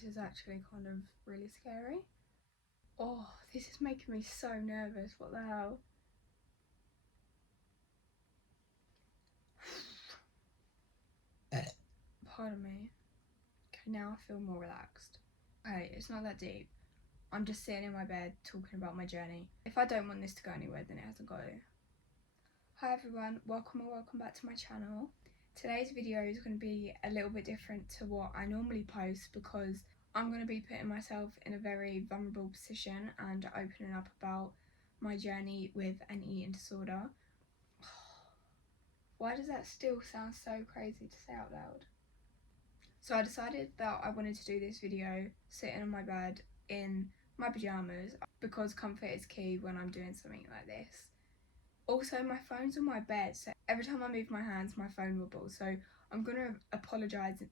This is actually kind of really scary. Oh, this is making me so nervous. What the hell? Pardon me. Okay, now I feel more relaxed. Okay, it's not that deep. I'm just sitting in my bed talking about my journey. If I don't want this to go anywhere, then it hasn't got to. Hi everyone, welcome back to my channel. Today's video is going to be a little bit different to what I normally post because I'm going to be putting myself in a very vulnerable position and opening up about my journey with an eating disorder. Why does that still sound so crazy to say out loud? So I decided that I wanted to do this video sitting on my bed in my pyjamas because comfort is key when I'm doing something like this. Also, my phone's on my bed, so every time I move my hands, my phone wobbles. So I'm going to apologise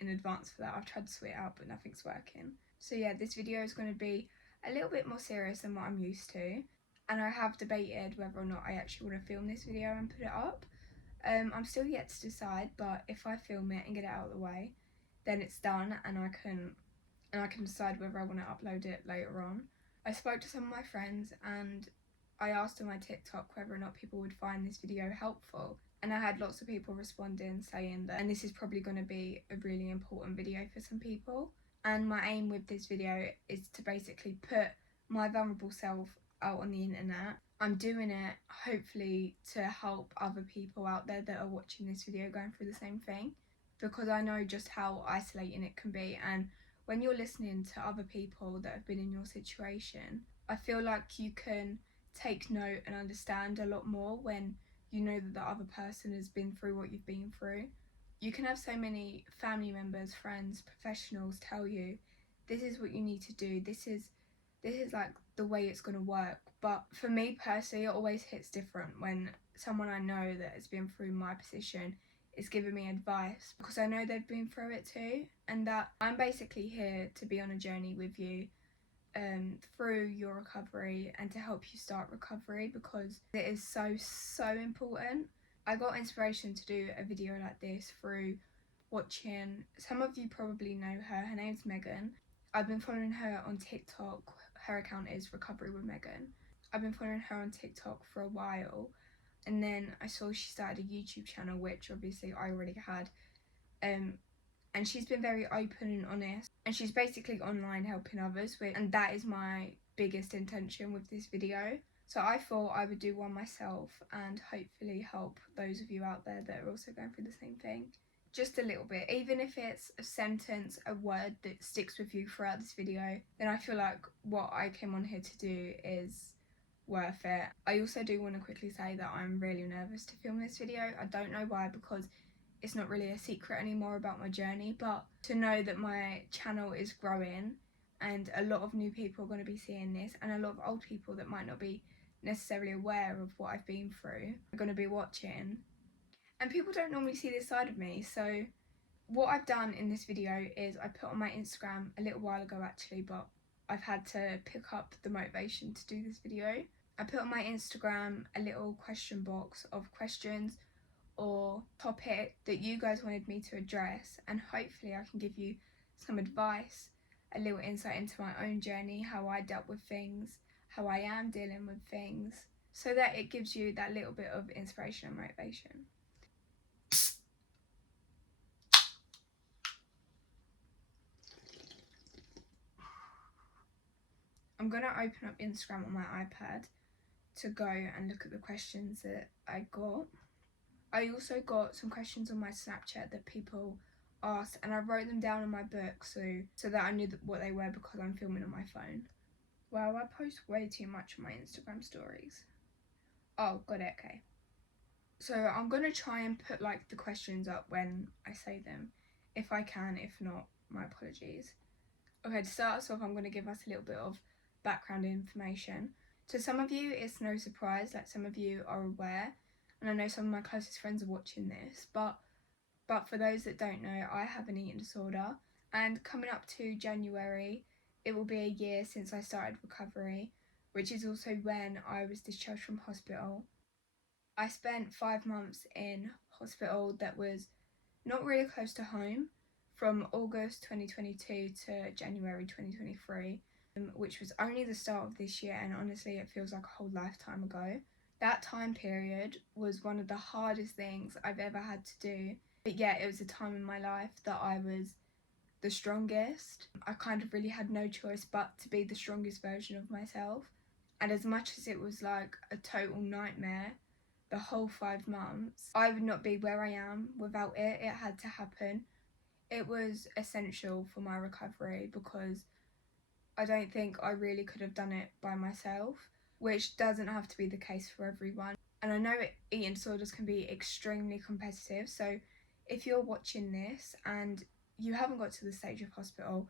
in advance for that. I've tried to sort it out, but nothing's working. So yeah, this video is going to be a little bit more serious than what I'm used to. And I have debated whether or not I actually want to film this video and put it up. I'm still yet to decide, but if I film it and get it out of the way, then it's done and I can decide whether I want to upload it later on. I spoke to some of my friends and I asked on my TikTok whether or not people would find this video helpful, and I had lots of people responding saying that and this is probably going to be a really important video for some people. And my aim with this video is to basically put my vulnerable self out on the internet. I'm doing it hopefully to help other people out there that are watching this video going through the same thing, because I know just how isolating it can be, and when you're listening to other people that have been in your situation, I feel like you can take note and understand a lot more when you know that the other person has been through what you've been through. You can have so many family members, friends, professionals tell you this is what you need to do, this is like the way it's going to work. But for me personally, it always hits different when someone I know that has been through my position is giving me advice, because I know they've been through it too, and that I'm basically here to be on a journey with you through your recovery and to help you start recovery, because it is so important. I got inspiration to do a video like this through watching, some of you probably know her name's Weighin. I've been following her on TikTok. Her account is Recovery with Weighin. I've been following her on TikTok for a while, and then I saw she started a YouTube channel, which obviously I already had, and she's been very open and honest, and she's basically online helping others with, and that is my biggest intention with this video. So I thought I would do one myself and hopefully help those of you out there that are also going through the same thing. Just a little bit, even if it's a sentence, a word that sticks with you throughout this video, then I feel like what I came on here to do is worth it. I also do want to quickly say that I'm really nervous to film this video. I don't know why, because it's not really a secret anymore about my journey, but to know that my channel is growing and a lot of new people are going to be seeing this, and a lot of old people that might not be necessarily aware of what I've been through are going to be watching. And people don't normally see this side of me, so what I've done in this video is I put on my Instagram a little while ago actually, but I've had to pick up the motivation to do this video. I put on my Instagram a little question box of questions or topic that you guys wanted me to address, and hopefully I can give you some advice, a little insight into my own journey, how I dealt with things, how I am dealing with things, so that it gives you that little bit of inspiration and motivation. I'm going to open up Instagram on my iPad to go and look at the questions that I got. I also got some questions on my Snapchat that people asked, and I wrote them down in my book so that I knew what they were, because I'm filming on my phone. Wow, I post way too much on my Instagram stories. Oh, got it, okay. So I'm going to try and put like the questions up when I say them, if I can. If not, my apologies. Okay, to start us off, I'm going to give us a little bit of background information. To some of you, it's no surprise, like some of you are aware, and I know some of my closest friends are watching this, but for those that don't know, I have an eating disorder, and coming up to January, it will be a year since I started recovery, which is also when I was discharged from hospital. I spent 5 months in hospital that was not really close to home from August 2022 to January 2023, which was only the start of this year, and honestly it feels like a whole lifetime ago. That time period was one of the hardest things I've ever had to do, but yeah, it was a time in my life that I was the strongest. I kind of really had no choice but to be the strongest version of myself. And as much as it was like a total nightmare, the whole 5 months, I would not be where I am without it. It had to happen. It was essential for my recovery because I don't think I really could have done it by myself, which doesn't have to be the case for everyone. And I know eating disorders can be extremely competitive, so if you're watching this and you haven't got to the stage of hospital,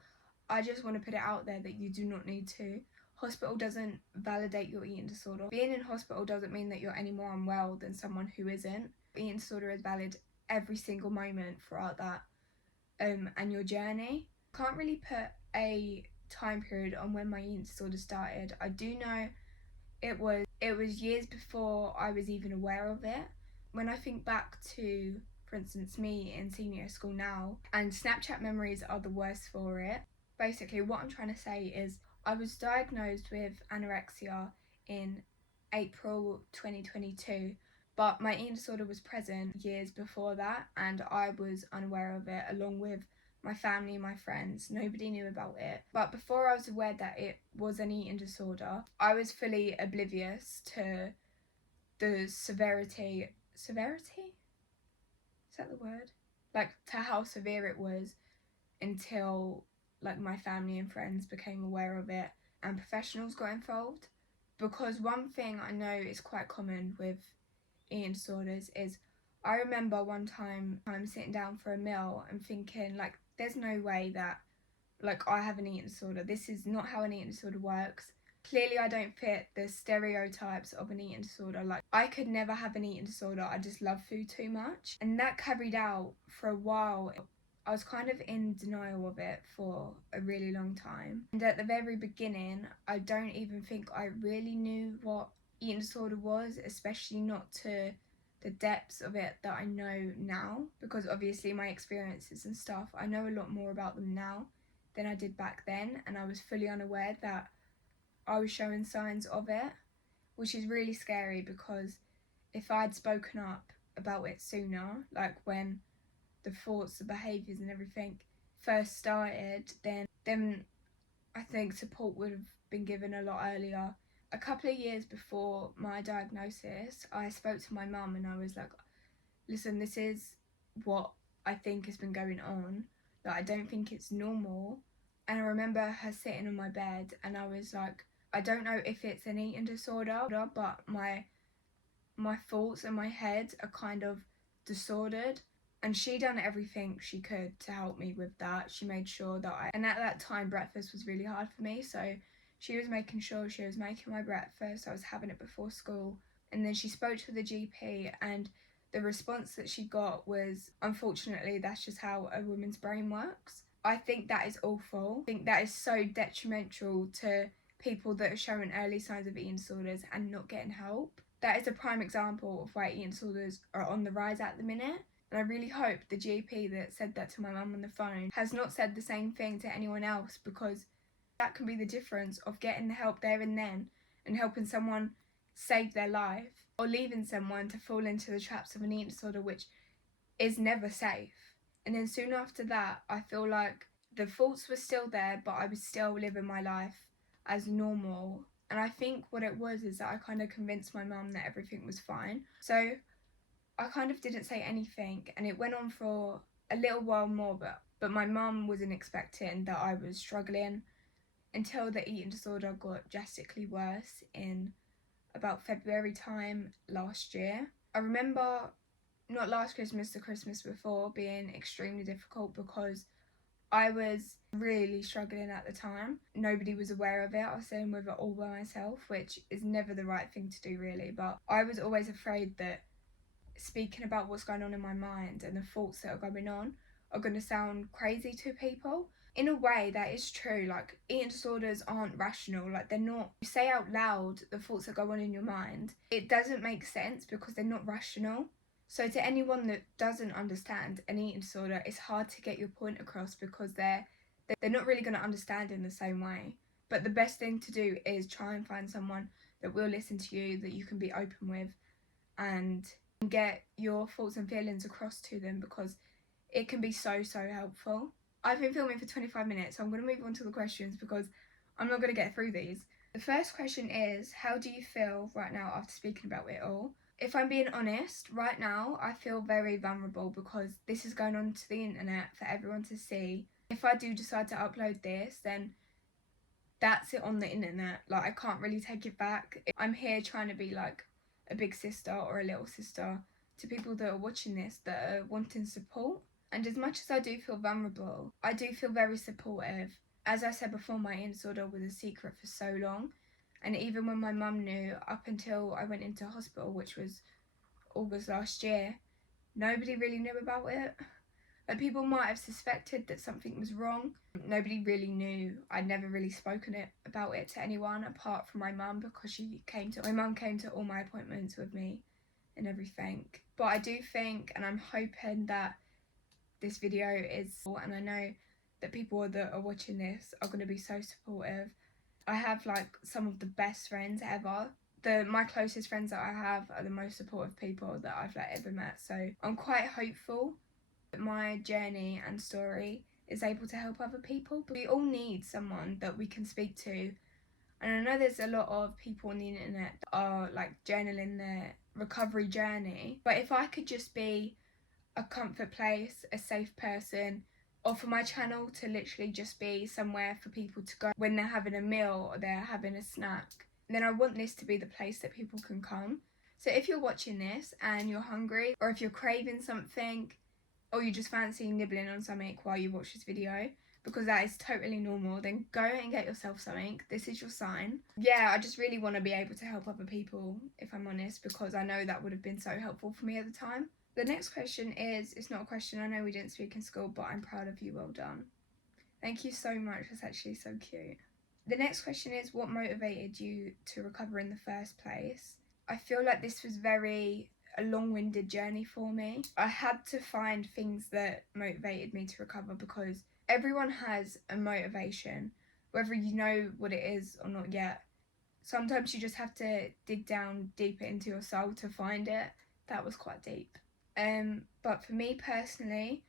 I just want to put it out there that you do not need to. Hospital doesn't validate your eating disorder. Being in hospital doesn't mean that you're any more unwell than someone who isn't. Eating disorder is valid every single moment throughout that and your journey. Can't really put a time period on when my eating disorder started. I do know it was years before I was even aware of it. When I think back to, for instance, me in senior school now, and Snapchat memories are the worst for it. Basically, what I'm trying to say is I was diagnosed with anorexia in April 2022, but my eating disorder was present years before that, and I was unaware of it along with my family, my friends. Nobody knew about it. But before I was aware that it was an eating disorder, I was fully oblivious to the severity? Is that the word? Like, to how severe it was until like my family and friends became aware of it and professionals got involved. Because one thing I know is quite common with eating disorders is I remember one time I'm sitting down for a meal and thinking like there's no way that like I have an eating disorder. This is not how an eating disorder works. Clearly I don't fit the stereotypes of an eating disorder. Like I could never have an eating disorder. I just love food too much. And that carried out for a while. I was kind of in denial of it for a really long time. And at the very beginning, I don't even think I really knew what eating disorder was, especially not to the depths of it that I know now, because obviously my experiences and stuff, I know a lot more about them now than I did back then, and I was fully unaware that I was showing signs of it, which is really scary because if I'd spoken up about it sooner, like when the thoughts, the behaviours and everything first started, then I think support would have been given a lot earlier. A couple of years before my diagnosis, I spoke to my mum and I was like, listen, this is what I think has been going on, that I don't think it's normal. And I remember her sitting on my bed and I was like, I don't know if it's an eating disorder, but my thoughts in my head are kind of disordered. And she done everything she could to help me with that. She made sure that and at that time breakfast was really hard for me, so she was making sure she was making my breakfast, I was having it before school. And then she spoke to the GP and the response that she got was, unfortunately, that's just how a woman's brain works. I think that is awful. I think that is so detrimental to people that are showing early signs of eating disorders and not getting help. That is a prime example of why eating disorders are on the rise at the minute. And I really hope the GP that said that to my mum on the phone has not said the same thing to anyone else, because that can be the difference of getting the help there and then and helping someone save their life, or leaving someone to fall into the traps of an eating disorder, which is never safe. And then soon after that, I feel like the thoughts were still there, but I was still living my life as normal. And I think what it was is that I kind of convinced my mum that everything was fine. So I kind of didn't say anything, and it went on for a little while more, but my mum wasn't expecting that I was struggling until the eating disorder got drastically worse in about February time last year. I remember not last Christmas, the Christmas before, being extremely difficult because I was really struggling at the time. Nobody was aware of it. I was dealing with it all by myself, which is never the right thing to do really, but I was always afraid that speaking about what's going on in my mind and the thoughts that are going on are going to sound crazy to people. In a way, that is true. Like, eating disorders aren't rational. Like, they're not. You say out loud the thoughts that go on in your mind. It doesn't make sense because they're not rational. So to anyone that doesn't understand an eating disorder, it's hard to get your point across because they're not really going to understand in the same way. But the best thing to do is try and find someone that will listen to you, that you can be open with, and get your thoughts and feelings across to them, because it can be so helpful. I've been filming for 25 minutes, so I'm going to move on to the questions because I'm not going to get through these. The first question is, how do you feel right now after speaking about it all? If I'm being honest, right now I feel very vulnerable because this is going on to the internet for everyone to see. If I do decide to upload this, then that's it on the internet. Like, I can't really take it back. I'm here trying to be like a big sister or a little sister to people that are watching this, that are wanting support. And as much as I do feel vulnerable, I do feel very supportive. As I said before, my eating disorder was a secret for so long. And even when my mum knew, up until I went into hospital, which was August last year, nobody really knew about it. Like, people might have suspected that something was wrong. Nobody really knew. I'd never really spoken about it to anyone apart from my mum, because my mum came to all my appointments with me and everything. But I do think, and I'm hoping that this video is, and I know that people that are watching this are going to be so supportive. I have like some of the best friends ever. My closest friends that I have are the most supportive people that I've like ever met. So I'm quite hopeful that my journey and story is able to help other people. But we all need someone that we can speak to. And I know there's a lot of people on the internet that are like journaling their recovery journey. But if I could just be a comfort place, a safe person, or for my channel to literally just be somewhere for people to go when they're having a meal or they're having a snack, then I want this to be the place that people can come. So if you're watching this and you're hungry, or if you're craving something, or you just fancy nibbling on something while you watch this video, because that is totally normal, then go and get yourself something. This is your sign. Yeah, I just really want to be able to help other people, if I'm honest, because I know that would have been so helpful for me at the time. The next question is, it's not a question, I know we didn't speak in school, but I'm proud of you, well done. Thank you so much, that's actually so cute. The next question is, what motivated you to recover in the first place? I feel like this was a long-winded journey for me. I had to find things that motivated me to recover, because everyone has a motivation, whether you know what it is or not yet. Sometimes you just have to dig down deeper into your soul to find it. That was quite deep. But for me personally,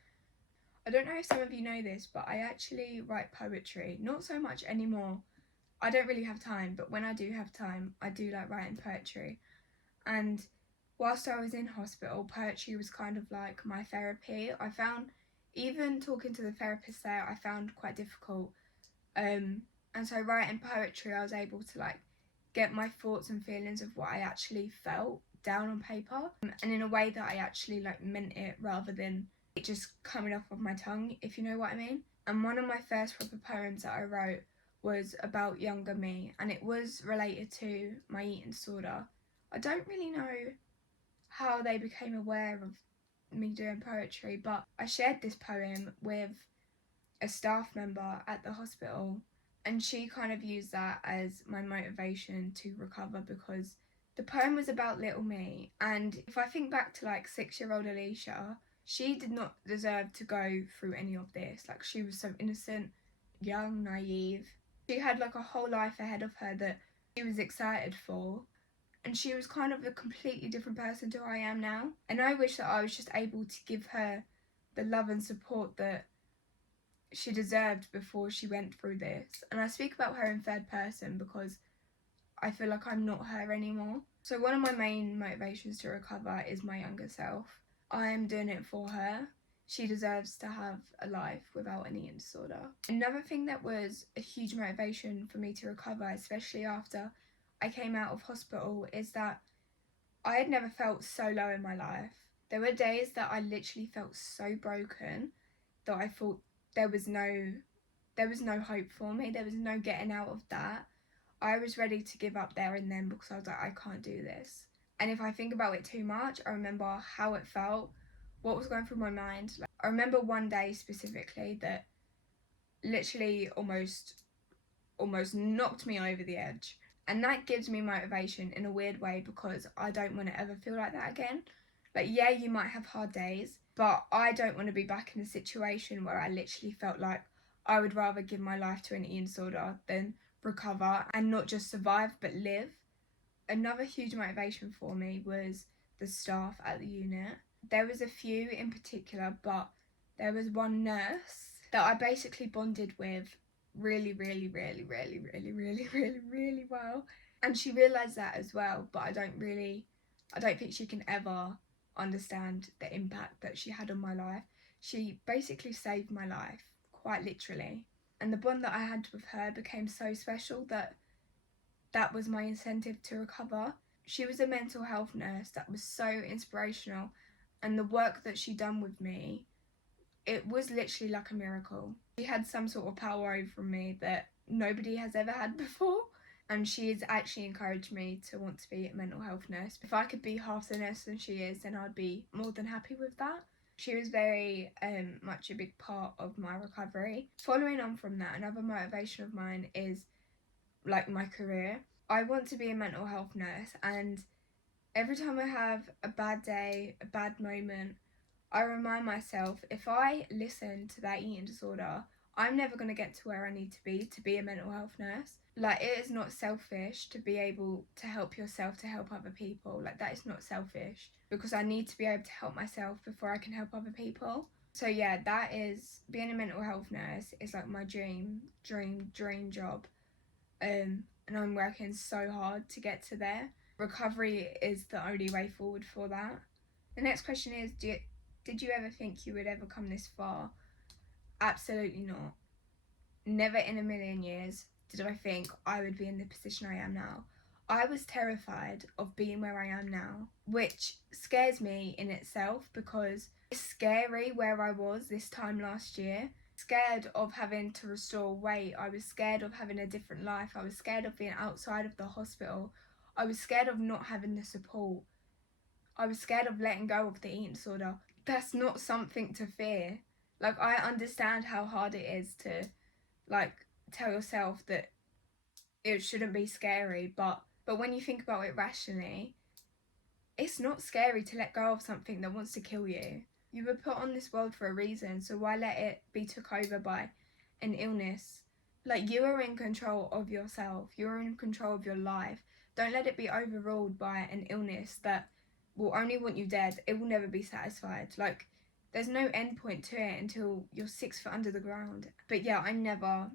I don't know if some of you know this, but I actually write poetry. Not so much anymore. I don't really have time, but when I do have time, I do like writing poetry. And whilst I was in hospital, poetry was kind of like my therapy. I found, even talking to the therapist there, I found quite difficult. And so writing poetry, I was able to like get my thoughts and feelings of what I actually felt down on paper, and in a way that I actually like meant it, rather than it just coming off of my tongue, if you know what I mean. And one of my first proper poems that I wrote was about younger me, and it was related to my eating disorder. I don't really know how they became aware of me doing poetry, but I shared this poem with a staff member at the hospital, and she kind of used that as my motivation to recover, because the poem was about little me. And if I think back to like 6-year-old Ellisha, she did not deserve to go through any of this. Like, she was so innocent, young, naive. She had like a whole life ahead of her that she was excited for, and she was kind of a completely different person to who I am now. And I wish that I was just able to give her the love and support that she deserved before she went through this. And I speak about her in third person because I feel like I'm not her anymore. So one of my main motivations to recover is my younger self. I am doing it for her. She deserves to have a life without an eating disorder. Another thing that was a huge motivation for me to recover, especially after I came out of hospital, is that I had never felt so low in my life. There were days that I literally felt so broken that I thought there was no hope for me. There was no getting out of that. I was ready to give up there and then, because I was like, I can't do this. And if I think about it too much, I remember how it felt, what was going through my mind. Like, I remember one day specifically that literally almost knocked me over the edge. And that gives me motivation in a weird way, because I don't want to ever feel like that again. Like, yeah, you might have hard days, but I don't want to be back in a situation where I literally felt like I would rather give my life to an eating disorder than recover and not just survive but live. Another huge motivation for me was the staff at the unit. There was a few in particular, but there was one nurse that I basically bonded with really well. And she realised that as well, but I don't think she can ever understand the impact that she had on my life. She basically saved my life, quite literally. And the bond that I had with her became so special that was my incentive to recover. She was a mental health nurse that was so inspirational, and the work that she done with me, it was literally like a miracle. She had some sort of power over me that nobody has ever had before, and she has actually encouraged me to want to be a mental health nurse. If I could be half the nurse than she is, then I'd be more than happy with that. She was very much a big part of my recovery. Following on from that, another motivation of mine is like my career. I want to be a mental health nurse, and every time I have a bad day, a bad moment, I remind myself, if I listen to that eating disorder, I'm never going to get to where I need to be a mental health nurse. Like, it is not selfish to be able to help yourself to help other people. Like, that is not selfish, because I need to be able to help myself before I can help other people. So yeah, that is, being a mental health nurse is like my dream job. And I'm working so hard to get to there. Recovery is the only way forward for that. The next question is, did you ever think you would ever come this far? Absolutely not. Never in a million years did I think I would be in the position I am now. I was terrified of being where I am now, which scares me in itself, because it's scary where I was this time last year. Scared of having to restore weight. I was scared of having a different life. I was scared of being outside of the hospital. I was scared of not having the support. I was scared of letting go of the eating disorder. That's not something to fear. Like, I understand how hard it is to, like, tell yourself that it shouldn't be scary, but when you think about it rationally, it's not scary to let go of something that wants to kill you. You were put on this world for a reason, so why let it be took over by an illness? Like, you are in control of yourself. You're in control of your life. Don't let it be overruled by an illness that will only want you dead. It will never be satisfied. Like, there's no end point to it until you're 6 foot under the ground. But yeah, I never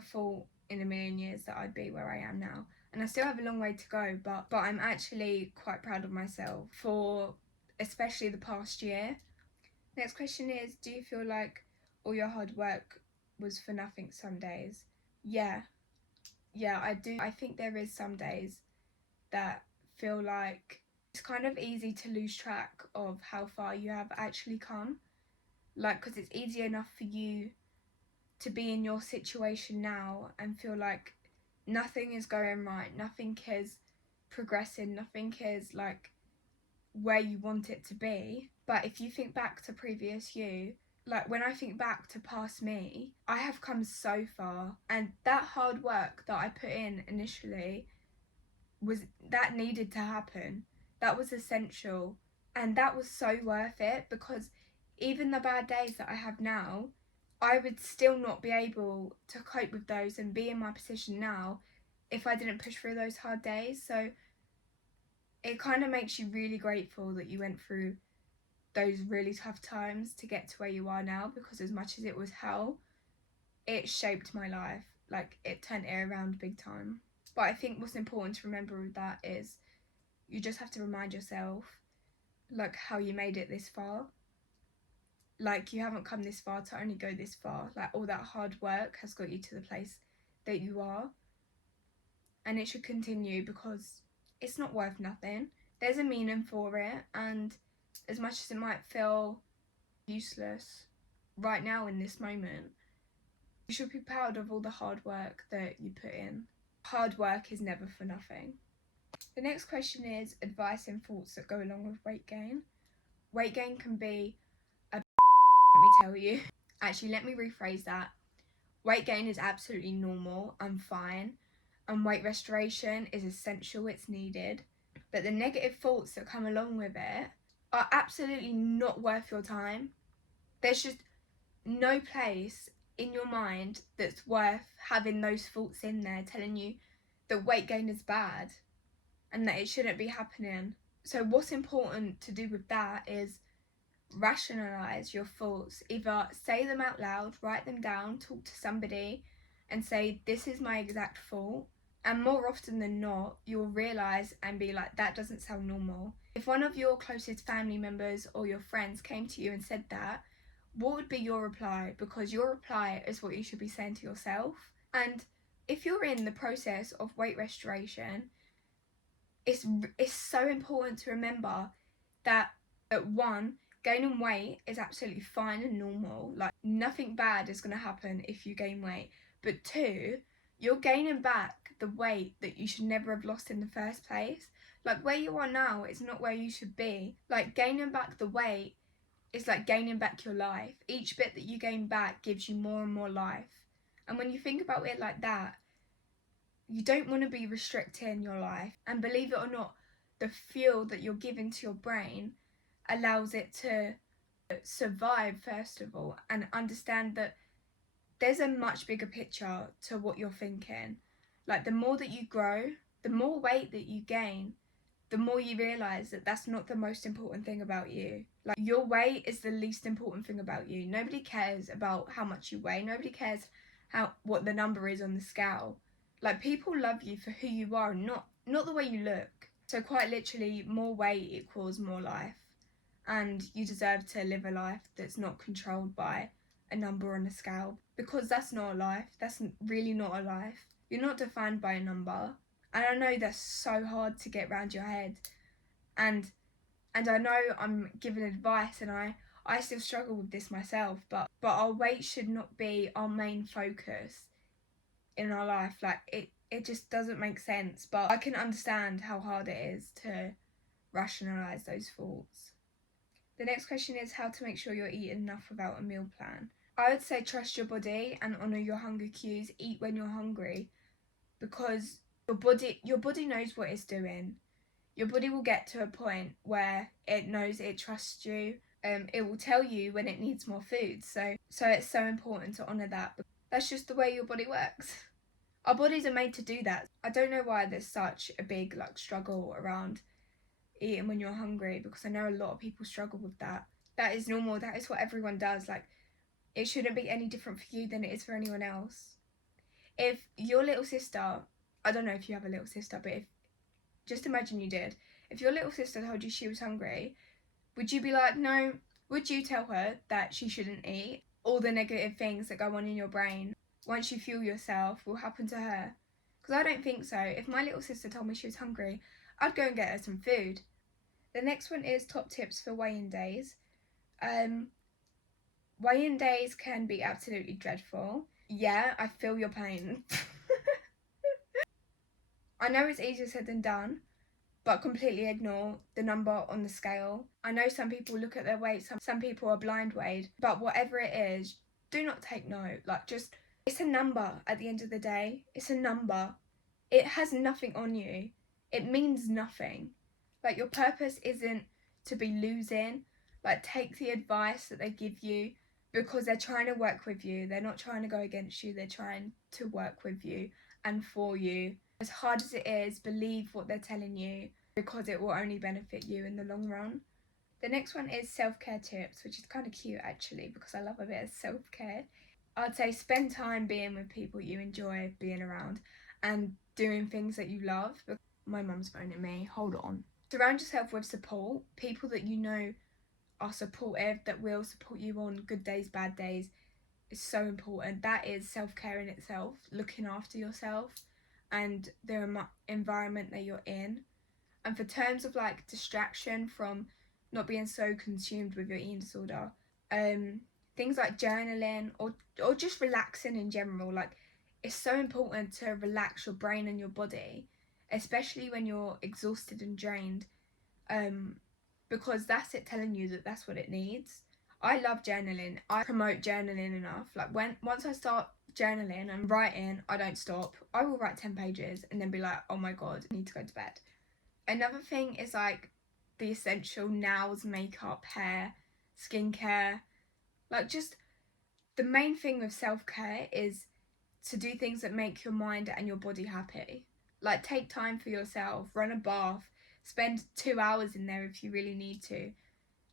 thought in a million years that I'd be where I am now. And I still have a long way to go, but I'm actually quite proud of myself for especially the past year. Next question is, do you feel like all your hard work was for nothing some days? Yeah, I do. I think there is some days that feel like it's kind of easy to lose track of how far you have actually come. Like, because it's easy enough for you to be in your situation now and feel like nothing is going right, nothing is progressing, nothing is like where you want it to be. But if you think back to previous you, like when I think back to past me, I have come so far, and that hard work that I put in initially that needed to happen. That was essential, and that was so worth it, because even the bad days that I have now, I would still not be able to cope with those and be in my position now if I didn't push through those hard days. So it kind of makes you really grateful that you went through those really tough times to get to where you are now, because as much as it was hell, it shaped my life. Like, it turned it around big time. But I think what's important to remember with that is you just have to remind yourself, like, how you made it this far. Like, you haven't come this far to only go this far. Like, all that hard work has got you to the place that you are, and it should continue, because it's not worth nothing. There's a meaning for it, and as much as it might feel useless right now in this moment, you should be proud of all the hard work that you put in. Hard work is never for nothing. The next question is advice and thoughts that go along with weight gain. Weight gain can be a let me tell you. Actually, let me rephrase that. Weight gain is absolutely normal and fine, and weight restoration is essential, it's needed. But the negative thoughts that come along with it are absolutely not worth your time. There's just no place in your mind that's worth having those thoughts in there telling you that weight gain is bad and that it shouldn't be happening. So what's important to do with that is rationalize your thoughts. Either say them out loud, write them down, talk to somebody and say, this is my exact thought. And more often than not, you'll realize and be like, that doesn't sound normal. If one of your closest family members or your friends came to you and said that, what would be your reply? Because your reply is what you should be saying to yourself. And if you're in the process of weight restoration, it's so important to remember that one, gaining weight is absolutely fine and normal. Like, nothing bad is going to happen if you gain weight. But two, you're gaining back the weight that you should never have lost in the first place. Like, where you are now is not where you should be. Like, gaining back the weight is like gaining back your life. Each bit that you gain back gives you more and more life. And when you think about it like that, you don't want to be restricting your life. And believe it or not, the fuel that you're giving to your brain allows it to survive, first of all, and understand that there's a much bigger picture to what you're thinking. Like, the more that you grow, the more weight that you gain, the more you realise that that's not the most important thing about you. Like, your weight is the least important thing about you. Nobody cares about how much you weigh. Nobody cares what the number is on the scale. Like, people love you for who you are, not the way you look. So quite literally, more weight equals more life. And you deserve to live a life that's not controlled by a number on a scale. Because that's not a life. That's really not a life. You're not defined by a number. And I know that's so hard to get around your head. And I know I'm giving advice and I still struggle with this myself, but our weight should not be our main focus in our life. Like, it just doesn't make sense. But I can understand how hard it is to rationalise those thoughts. The next question is how to make sure you're eating enough without a meal plan. I would say trust your body and honour your hunger cues. Eat when you're hungry, because your body knows what it's doing. Your body will get to a point where it knows it trusts you. It will tell you when it needs more food. So it's so important to honour that. That's just the way your body works. Our bodies are made to do that. I don't know why there's such a big struggle around eating when you're hungry, because I know a lot of people struggle with that. That is normal. That is what everyone does. Like, it shouldn't be any different for you than it is for anyone else. If your little sister, I don't know if you have a little sister, but just imagine you did. If your little sister told you she was hungry, would you be like, no? Would you tell her that she shouldn't eat? All the negative things that go on in your brain once you fuel yourself will happen to her. Because I don't think so. If my little sister told me she was hungry, I'd go and get her some food. The next one is top tips for weigh-in days. Weigh-in days can be absolutely dreadful. Yeah, I feel your pain. I know it's easier said than done, but completely ignore the number on the scale. I know some people look at their weight, some people are blind weighed, but whatever it is, do not take note. Like, just, it's a number at the end of the day. It's a number. It has nothing on you. It means nothing. Like, your purpose isn't to be losing. Like, take the advice that they give you because they're trying to work with you. They're not trying to go against you. They're trying to work with you and for you. As hard as it is, believe what they're telling you because it will only benefit you in the long run. The next one is self-care tips, which is kind of cute actually because I love a bit of self-care. I'd say spend time being with people you enjoy being around and doing things that you love. My mum's phoning me, hold on. Surround yourself with support, people that you know are supportive, that will support you on good days, bad days. Is so important. That is self-care in itself, looking after yourself and the environment that you're in. And for terms of distraction from not being so consumed with your eating disorder, things like journaling or just relaxing in general. Like, it's so important to relax your brain and your body, especially when you're exhausted and drained, because that's it telling you that that's what it needs. I love journaling. I promote journaling enough. Like, once I start journaling and writing, I don't stop. I will write 10 pages and then be like, oh my god, I need to go to bed. Another thing is the essential nails, makeup, hair, skincare. Like, just the main thing with self-care is to do things that make your mind and your body happy. Like, take time for yourself, run a bath, spend 2 hours in there if you really need to.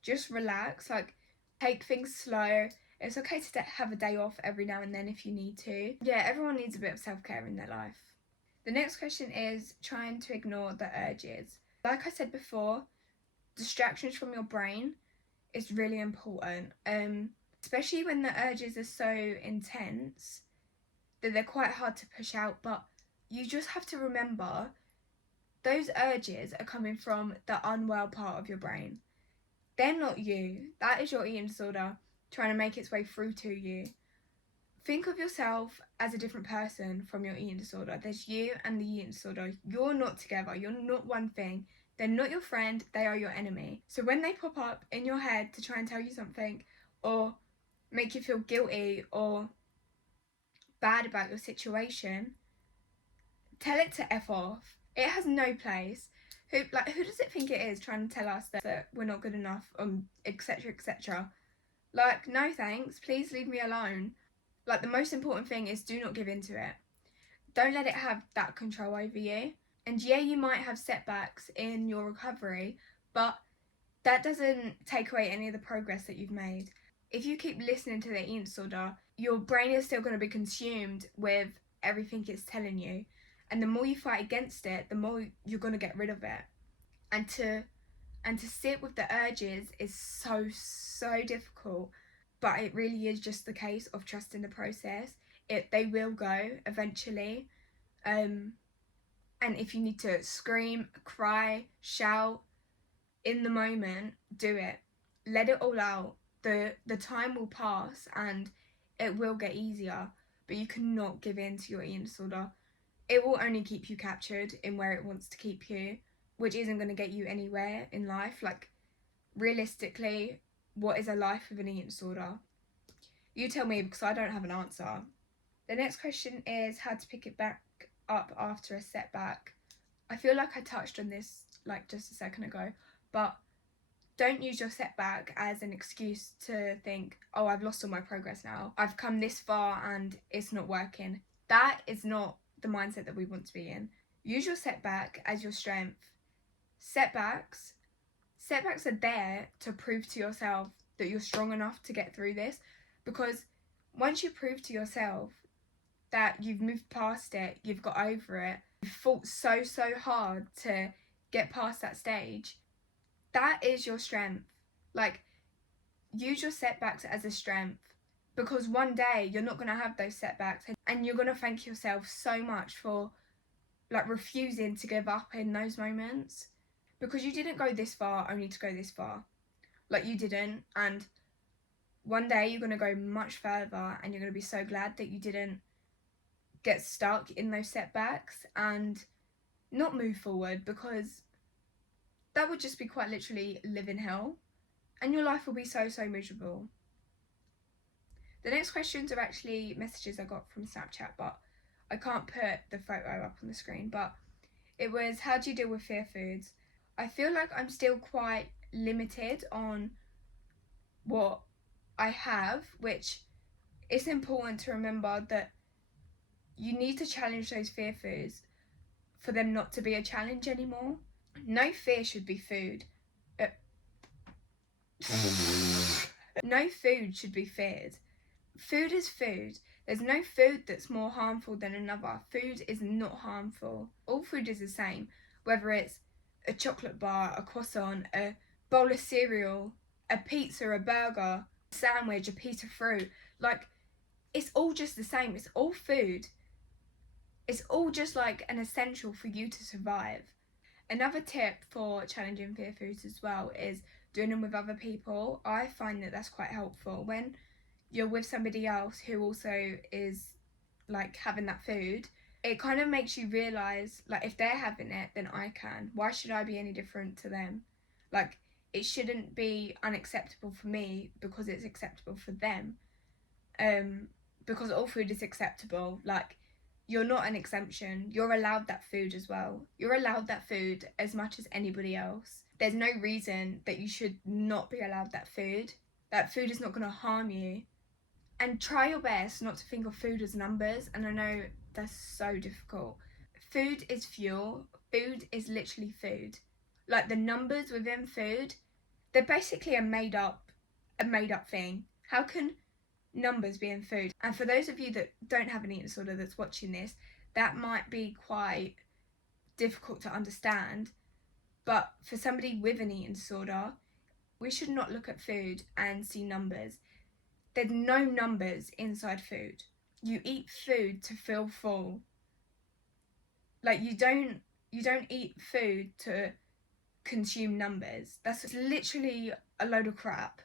Just relax, like, take things slow. It's okay to have a day off every now and then if you need to. Yeah, everyone needs a bit of self-care in their life. The next question is trying to ignore the urges. Like I said before, distractions from your brain is really important, especially when the urges are so intense that they're quite hard to push out. But you just have to remember those urges are coming from the unwell part of your brain. They're not you. That is your eating disorder trying to make its way through to you. Think of yourself as a different person from your eating disorder. There's you and the eating disorder. You're not together. You're not one thing. They're not your friend. They are your enemy. So when they pop up in your head to try and tell you something or make you feel guilty or bad about your situation, tell it to F off. It has no place. Who does it think it is trying to tell us that we're not good enough, etc, etc. Like, no thanks, please leave me alone. Like, the most important thing is do not give in to it. Don't let it have that control over you. And yeah, you might have setbacks in your recovery, but that doesn't take away any of the progress that you've made. If you keep listening to the eating disorder, your brain is still going to be consumed with everything it's telling you. And the more you fight against it, the more you're going to get rid of it. And to sit with the urges is so difficult. But it really is just the case of trusting the process. They will go eventually. And if you need to scream, cry, shout, in the moment, do it. Let it all out. The time will pass and it will get easier. But you cannot give in to your eating disorder. It will only keep you captured in where it wants to keep you, which isn't going to get you anywhere in life. Like, realistically, what is a life with an eating disorder? You tell me, because I don't have an answer. The next question is how to pick it back up after a setback. I feel like I touched on this like just a second ago, but don't use your setback as an excuse to think, oh, I've lost all my progress now. I've come this far and it's not working. That is not the mindset that we want to be in. Use your setback as your strength. Setbacks are there to prove to yourself that you're strong enough to get through this, because once you prove to yourself that you've moved past it, you've got over it, you've fought so hard to get past that stage, that is your strength. Like, use your setbacks as a strength, because one day you're not going to have those setbacks and you're going to thank yourself so much for like refusing to give up in those moments, because you didn't go this far only to go this far. Like, you didn't, and one day you're going to go much further and you're going to be so glad that you didn't get stuck in those setbacks and not move forward, because that would just be quite literally living hell and your life will be so miserable. The next questions are actually messages I got from Snapchat, but I can't put the photo up on the screen. But it was, how do you deal with fear foods? I feel like I'm still quite limited on what I have, which it's important to remember that you need to challenge those fear foods for them not to be a challenge anymore. No fear should be food. No food should be feared. Food is food. There's no food that's more harmful than another. Food is not harmful. All food is the same, whether it's a chocolate bar, a croissant, a bowl of cereal, a pizza, a burger, a sandwich, a piece of fruit. Like, it's all just the same. It's all food. It's all just like an essential for you to survive. Another tip for challenging fear foods as well is doing them with other people. I find that that's quite helpful. When you're with somebody else who also is like having that food, it kind of makes you realise, like, if they're having it, then I can. Why should I be any different to them? Like, it shouldn't be unacceptable for me because it's acceptable for them. Because all food is acceptable. Like, you're not an exemption. You're allowed that food as well. You're allowed that food as much as anybody else. There's no reason that you should not be allowed that food. That food is not going to harm you. And try your best not to think of food as numbers. And I know that's so difficult. Food is fuel. Food is literally food. Like the numbers within food, they're basically a made up thing. How can numbers be in food? And for those of you that don't have an eating disorder that's watching this, that might be quite difficult to understand. But for somebody with an eating disorder, we should not look at food and see numbers. There's no numbers inside food. You eat food to feel full. Like you don't eat food to consume numbers. That's literally a load of crap.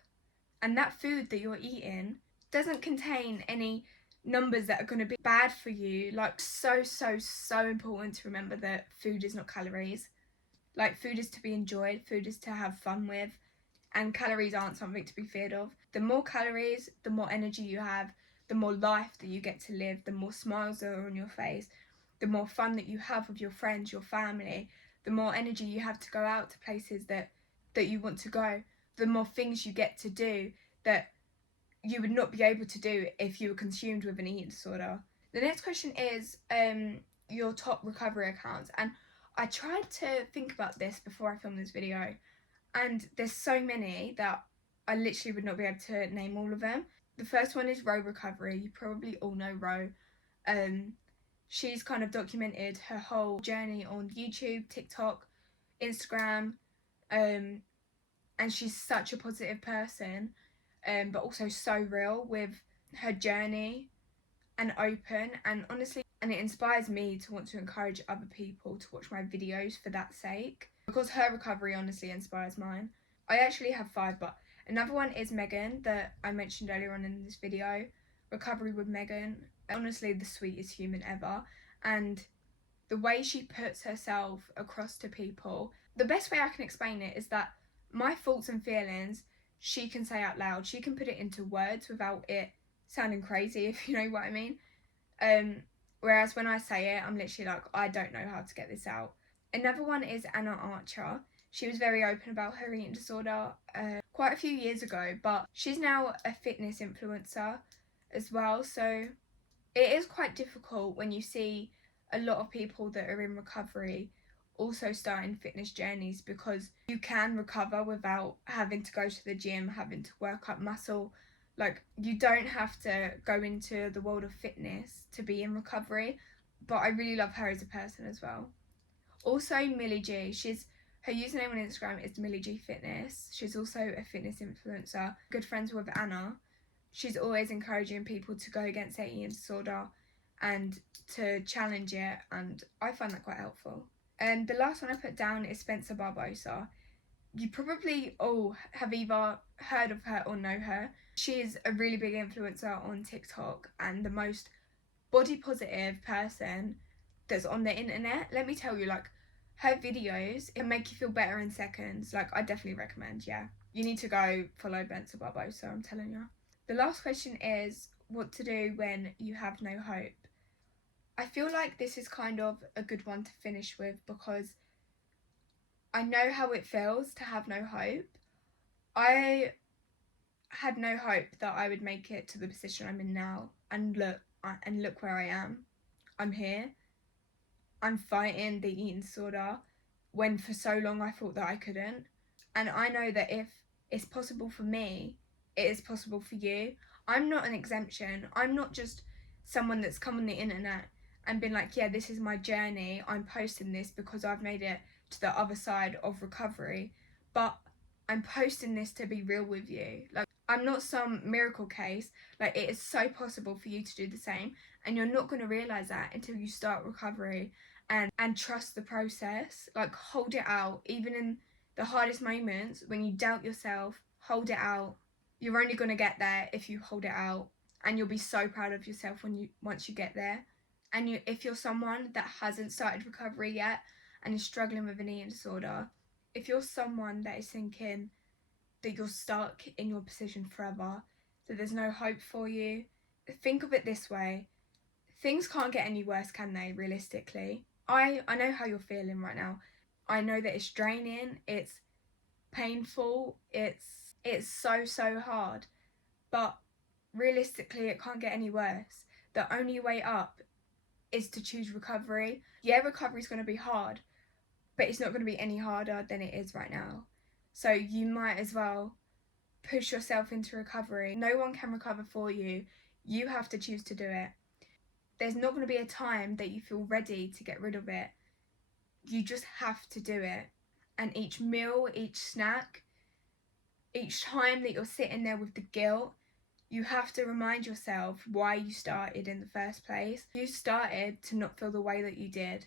And that food that you're eating doesn't contain any numbers that are going to be bad for you. Like so important to remember that food is not calories. Like food is to be enjoyed, food is to have fun with, and calories aren't something to be feared of. The more calories, the more energy you have, the more life that you get to live, the more smiles that are on your face, the more fun that you have with your friends, your family, the more energy you have to go out to places that you want to go, the more things you get to do that you would not be able to do if you were consumed with an eating disorder. The next question is your top recovery accounts, and I tried to think about this before I filmed this video, and there's so many that I literally would not be able to name all of them. The first one is Ro Recovery. You probably all know Ro. She's kind of documented her whole journey on YouTube, TikTok, Instagram, and she's such a positive person, but also so real with her journey and open, and honestly, and it inspires me to want to encourage other people to watch my videos for that sake, because her recovery honestly inspires mine. I actually have 5, but another one is Megan that I mentioned earlier on in this video, Recovery with Megan. Honestly, the sweetest human ever, and the way she puts herself across to people, the best way I can explain it is that my thoughts and feelings she can say out loud. She can put it into words without it sounding crazy, if you know what I mean. Whereas when I say it, I'm literally like, I don't know how to get this out. Another one is Anna Archer. She was very open about her eating disorder quite a few years ago, but she's now a fitness influencer as well. So it is quite difficult when you see a lot of people that are in recovery also starting fitness journeys, because you can recover without having to go to the gym, having to work up muscle. Like, you don't have to go into the world of fitness to be in recovery. But I really love her as a person as well. Also, Millie G. Her username on Instagram is Millie G Fitness. She's also a fitness influencer. Good friends with Anna. She's always encouraging people to go against their eating disorder and to challenge it, and I find that quite helpful. And the last one I put down is Spencer Barbosa. You probably all have either heard of her or know her. She is a really big influencer on TikTok and the most body positive person that's on the internet. Let me tell you, like, her videos can make you feel better in seconds. Like, I definitely recommend, yeah. You need to go follow Spencer Barbosa, I'm telling you. The last question is what to do when you have no hope. I feel like this is kind of a good one to finish with, because I know how it feels to have no hope. I had no hope that I would make it to the position I'm in now, and look where I am. I'm here. I'm fighting the eating disorder when for so long I thought that I couldn't. And I know that if it's possible for me, it is possible for you. I'm not an exemption. I'm not just someone that's come on the internet and been like, yeah, this is my journey. I'm posting this because I've made it to the other side of recovery. But I'm posting this to be real with you. Like, I'm not some miracle case. Like, it is so possible for you to do the same. And you're not going to realise that until you start recovery and trust the process. Like, hold it out. Even in the hardest moments, when you doubt yourself, hold it out. You're only going to get there if you hold it out. And you'll be so proud of yourself once you get there. And if you're someone that hasn't started recovery yet and is struggling with an eating disorder, if you're someone that is thinking that you're stuck in your position forever, that there's no hope for you, think of it this way. things can't get any worse, can they, realistically? I know how you're feeling right now. I know that it's draining, it's painful, it's so hard. But realistically, it can't get any worse. The only way up is to choose recovery. Yeah, recovery is going to be hard, but it's not going to be any harder than it is right now. So you might as well push yourself into recovery. No one can recover for you. You have to choose to do it. There's not going to be a time that you feel ready to get rid of it. You just have to do it. And each meal, each snack, each time that you're sitting there with the guilt, you have to remind yourself why you started in the first place. You started to not feel the way that you did.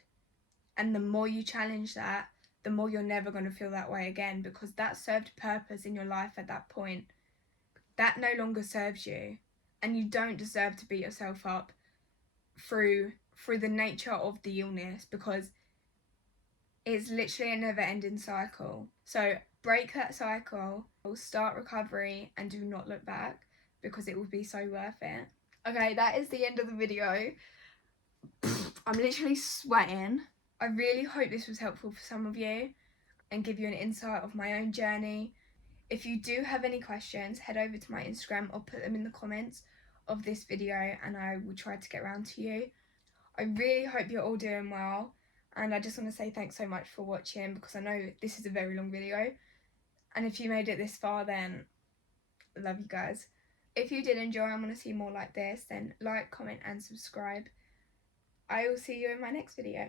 And the more you challenge that, the more you're never going to feel that way again, because that served purpose in your life at that point. That no longer serves you. And you don't deserve to beat yourself up through the nature of the illness, because it's literally a never-ending cycle. So break that cycle, start recovery, and do not look back, because it will be so worth it. Okay, that is the end of the video. I'm literally sweating. I really hope this was helpful for some of you and give you an insight of my own journey. If you do have any questions, head over to my Instagram or put them in the comments of this video and I will try to get around to you. I really hope you're all doing well, and I just want to say thanks so much for watching, because I know this is a very long video, and if you made it this far, then I love you guys. If you did enjoy and want to see more like this, then like, comment and subscribe. I will see you in my next video.